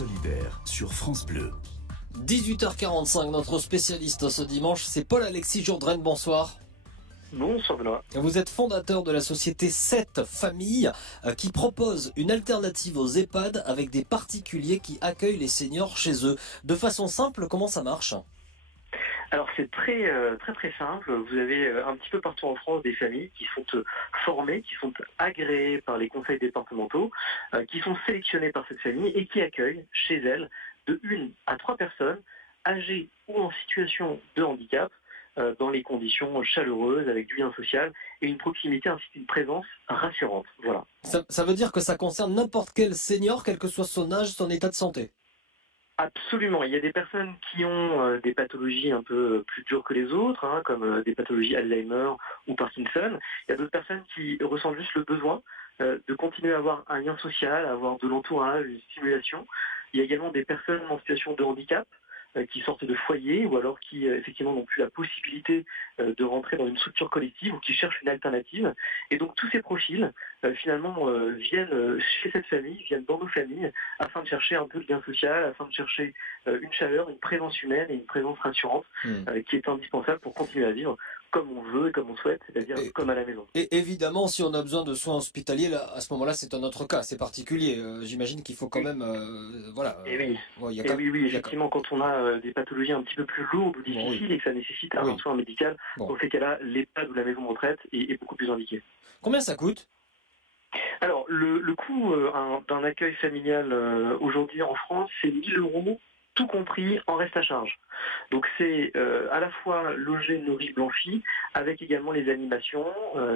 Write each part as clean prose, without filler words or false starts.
solidaire sur France Bleu. 18h45, notre spécialiste ce dimanche, c'est Paul-Alexis Jourdren, bonsoir. Bonsoir Benoît. Vous êtes fondateur de la société 7 Familles qui propose une alternative aux EHPAD avec des particuliers qui accueillent les seniors chez eux. De façon simple, comment ça marche ? Alors c'est très simple. Vous avez un petit peu partout en France des familles qui sont formées, qui sont agréées par les conseils départementaux, qui sont sélectionnées par cette famille et qui accueillent chez elles de 1 à 3 personnes âgées ou en situation de handicap dans les conditions chaleureuses avec du lien social et une proximité ainsi qu'une présence rassurante. Voilà. Ça veut dire que ça concerne n'importe quel senior, quel que soit son âge, son état de santé ? Absolument. Il y a des personnes qui ont des pathologies un peu plus dures que les autres, comme des pathologies Alzheimer ou Parkinson. Il y a d'autres personnes qui ressentent juste le besoin de continuer à avoir un lien social, à avoir de l'entourage, une stimulation. Il y a également des personnes en situation de handicap qui sortent de foyer ou alors qui effectivement n'ont plus la possibilité de rentrer dans une structure collective ou qui cherchent une alternative. Et donc tous ces profils finalement viennent chez cette famille, viennent dans nos familles afin de chercher un peu de lien social, afin de chercher une chaleur, une présence humaine et une présence rassurante qui est indispensable pour continuer à vivre comme on veut et comme on souhaite, c'est-à-dire comme à la maison. Et évidemment, si on a besoin de soins hospitaliers, là, à ce moment-là, c'est un autre cas, c'est particulier. J'imagine qu'il faut quand même, voilà. Et oui, oui, effectivement, quand on a des pathologies un petit peu plus lourdes ou difficiles et que ça nécite un soin médical, dans ces cas-là, l'EHPAD ou la maison de retraite est beaucoup plus indiqué. Combien ça coûte ? Alors, le coût d'un accueil familial aujourd'hui en France, c'est 1 000 € tout compris en reste à charge. Donc c'est à la fois logé, nourri, blanchi, avec également les animations,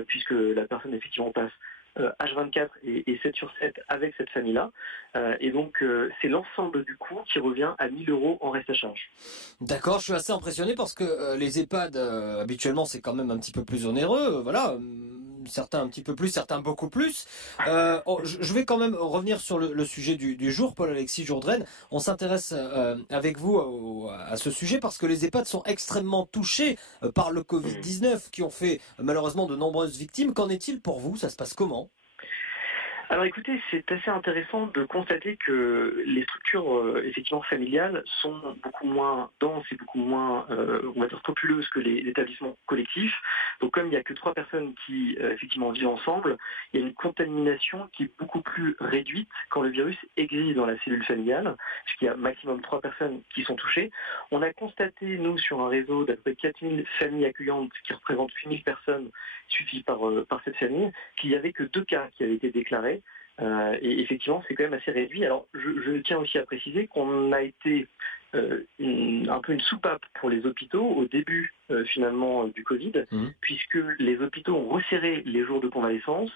puisque la personne effectivement passe H24 et 7 sur 7 avec cette famille-là. Et donc c'est l'ensemble du coût qui revient à 1 000 € en reste à charge. D'accord, je suis assez impressionné parce que les EHPAD, habituellement, c'est quand même un petit peu plus onéreux, voilà. Certains un petit peu plus, certains beaucoup plus. Je vais quand même revenir sur le sujet du jour, Paul-Alexis Jourdren. On s'intéresse avec vous à ce sujet parce que les EHPAD sont extrêmement touchés par le Covid-19 qui ont fait malheureusement de nombreuses victimes. Qu'en est-il pour vous ? Ça se passe comment ? Alors écoutez, c'est assez intéressant de constater que les structures effectivement familiales sont beaucoup moins denses et beaucoup moins on va dire populeuses que les établissements collectifs. Donc comme il n'y a que 3 personnes qui effectivement vivent ensemble, il y a une contamination qui est beaucoup plus réduite quand le virus existe dans la cellule familiale, puisqu'il y a maximum 3 personnes qui sont touchées. On a constaté, nous, sur un réseau d'à peu près 4000 familles accueillantes qui représentent 8000 personnes suivies par cette famille, qu'il n'y avait que 2 cas qui avaient été déclarés. Et effectivement, c'est quand même assez réduit. Alors, je tiens aussi à préciser qu'on a été un peu une soupape pour les hôpitaux au début finalement du Covid, puisque les hôpitaux ont resserré les jours de convalescence,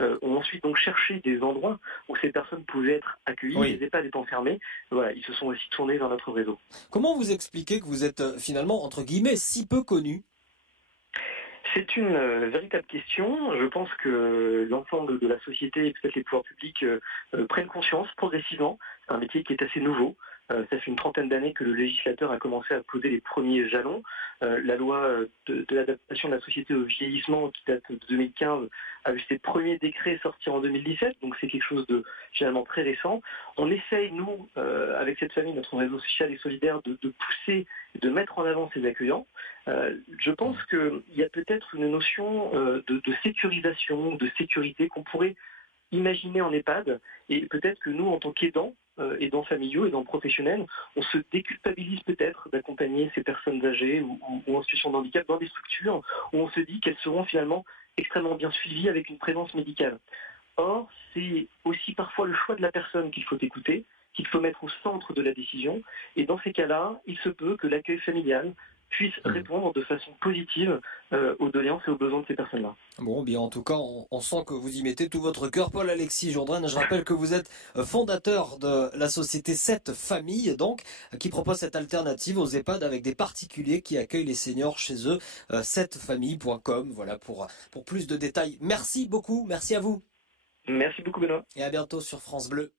ont ensuite donc cherché des endroits où ces personnes pouvaient être accueillies, les EHPAD étant fermés. Voilà, ils se sont aussi tournés vers notre réseau. Comment vous expliquez que vous êtes finalement, entre guillemets, si peu connu ? C'est une véritable question. Je pense que l'ensemble de la société et peut-être les pouvoirs publics prennent conscience progressivement. C'est un métier qui est assez nouveau. Ça fait une trentaine d'années que le législateur a commencé à poser les premiers jalons. La loi de l'adaptation de la société au vieillissement, qui date de 2015, a vu ses premiers décrets sortir en 2017, donc c'est quelque chose de finalement très récent. On essaye, nous, avec cette famille, notre réseau social et solidaire, de pousser, de mettre en avant ces accueillants. Je pense qu'il y a peut-être une notion de sécurisation, de sécurité qu'on pourrait imaginer en EHPAD, et peut-être que nous, en tant qu'aidants, aidants familiaux, aidants professionnels, on se déculpabilise peut-être d'accompagner ces personnes âgées ou en situation de handicap dans des structures où on se dit qu'elles seront finalement extrêmement bien suivies avec une présence médicale. Or, c'est aussi parfois le choix de la personne qu'il faut écouter, qu'il faut mettre au centre de la décision, et dans ces cas-là, il se peut que l'accueil familial puisse répondre de façon positive aux doléances et aux besoins de ces personnes-là. Bon, bien en tout cas, on sent que vous y mettez tout votre cœur. Paul-Alexis Jourdren, je rappelle que vous êtes fondateur de la société 7 Familles, donc, qui propose cette alternative aux EHPAD avec des particuliers qui accueillent les seniors chez eux, 7familles.com, voilà, pour plus de détails. Merci beaucoup, merci à vous. Merci beaucoup Benoît. Et à bientôt sur France Bleu.